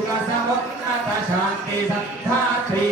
सुख समुन्नत शांति सद्धात्री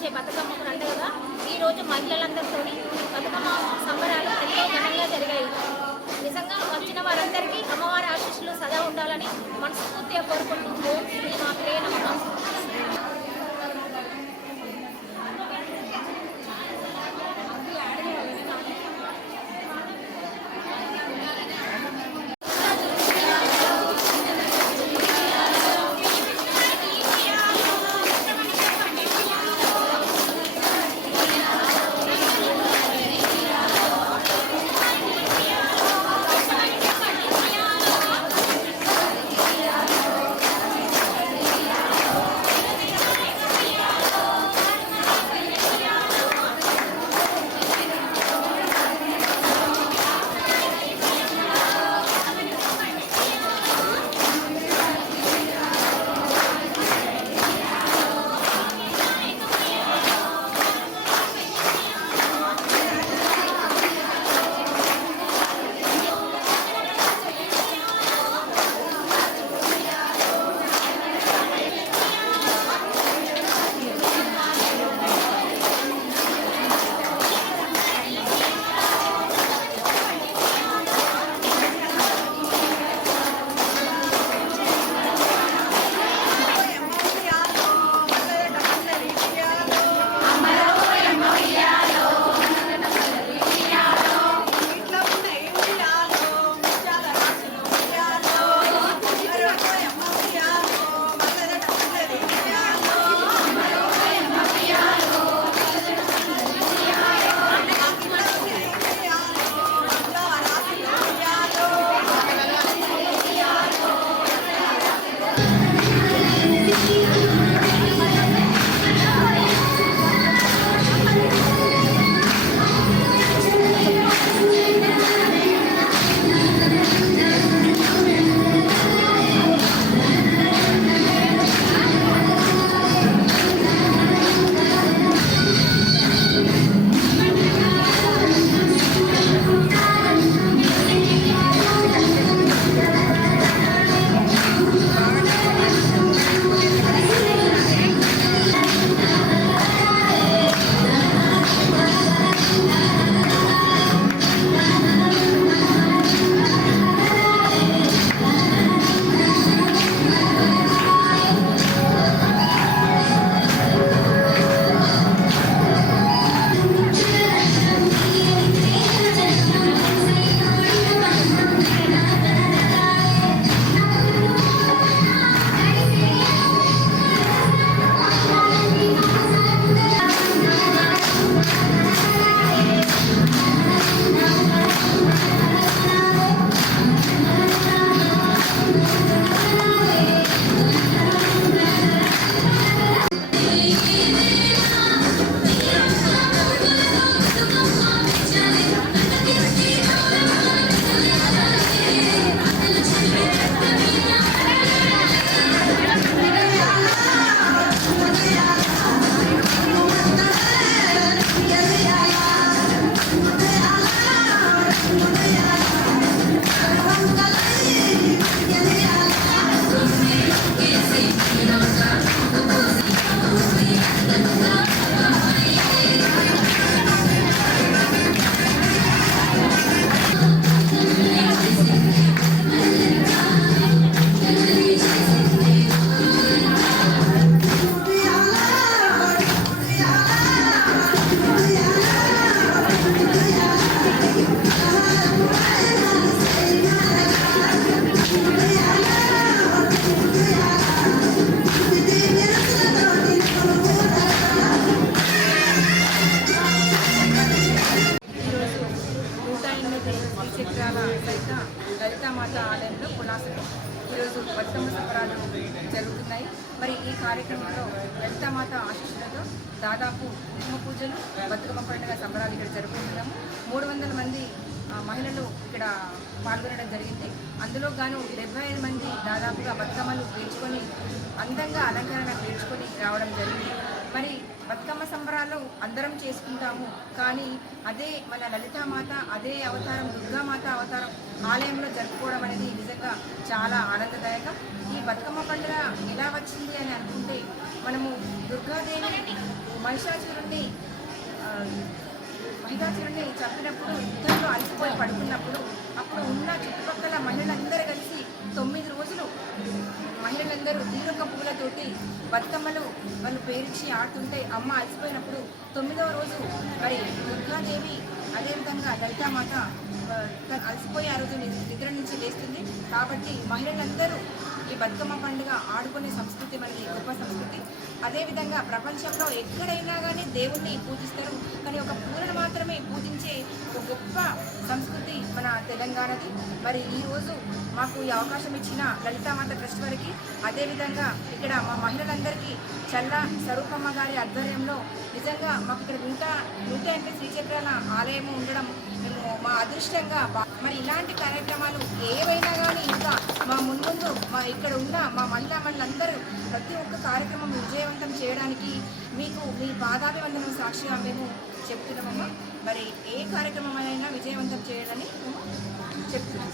వచ్చే బతుకమ్మకు రండుగా ఈరోజు మహిళలందరితో బతుకమ్మ సంబరాలు ఎంతో ఘనంగా జరిగాయి. నిజంగా వచ్చిన వారందరికీ అమ్మవారి ఆశీస్సులు సదా ఉండాలని మనస్ఫూర్తిగా కోరుకుంటూ ఓం శ్రీ మాత్రే నమః. లలితామాత ఆలయంలో కులాసలు ఈరోజు బతుకమ్మ సంబరాలు జరుగుతున్నాయి. మరి ఈ కార్యక్రమంలో లలితామాత ఆశీస్సులతో దాదాపు కుంకుమ పూజలు, బతుకమ్మ పండుగ సంబరాలు ఇక్కడ జరుపుకుంటున్నాము. 300 మంది మహిళలు ఇక్కడ పాల్గొనడం జరిగింది. అందులో గాను 75 మంది దాదాపుగా బతుకమ్మలు పేర్చుకొని అందంగా అలంకరణ పేర్చుకొని రావడం జరిగింది. మరి బతుకమ్మ సంబరాలు అందరం చేసుకుంటాము, కానీ అదే మన లలితామాత అదే అవతారం దుర్గామాత అవతారం ఆలయంలో జరుపుకోవడం అనేది నిజంగా చాలా ఆనందదాయకం. ఈ బతుకమ్మ పండుగ ఎలా వచ్చింది అని అనుకుంటే మనము దుర్గాదేవి మహిషాసురుణ్ణి చంపినప్పుడు యుద్ధంలో అలసిపోయి పడుకున్నప్పుడు అప్పుడు ఉన్న చుట్టుపక్కల మహిళలందరూ కలిసి 9 రోజులు మహిళలందరూ తీరొక్క పువ్వులతోటి బతుకమ్మలు వాళ్ళు పేరించి ఆడుతుంటే అమ్మ అలసిపోయినప్పుడు 9వ రోజు మరి దుర్గాదేవి అదేవిధంగా లలితామాత అలసిపోయి ఆ రోజు నిద్ర నుంచి లేస్తుంది. కాబట్టి మహిళలందరూ ఈ బతుకమ్మ పండుగ ఆడుకునే సంస్కృతి మనది గొప్ప సంస్కృతి. అదేవిధంగా ప్రపంచంలో ఎక్కడైనా కానీ దేవుణ్ణి పూజిస్తారు, కానీ ఒక పూలను మాత్రమే పూజించే ఒక గొప్ప సంస్కృతి మన తెలంగాణది. మరి ఈరోజు మాకు ఈ అవకాశం ఇచ్చిన లలితామాత ట్రస్ట్ వారికి, అదేవిధంగా ఇక్కడ మా మహిళలందరికీ చల్ల స్వరూపమ్మ గారి ఆధ్వర్యంలో నిజంగా మాకు ఇక్కడ 180 శ్రీచక్రాల ఆలయము ఉండడం మేము మా అదృష్టంగా. మరి ఇలాంటి కార్యక్రమాలు ఏవైనా కానీ ఇంకా మా ముందు మా ఇక్కడ ఉన్న మా మహిళలందరూ ప్రతి ఒక్క కార్యక్రమం విజయవంతం చేయడానికి మీకు మీ పాదాభివందనం సాక్షిగా మేము చెప్తున్నామమ్మా. మరి ఏ కార్యక్రమం అయినా విజయవంతం చేయాలని మేము చెప్తున్నాం.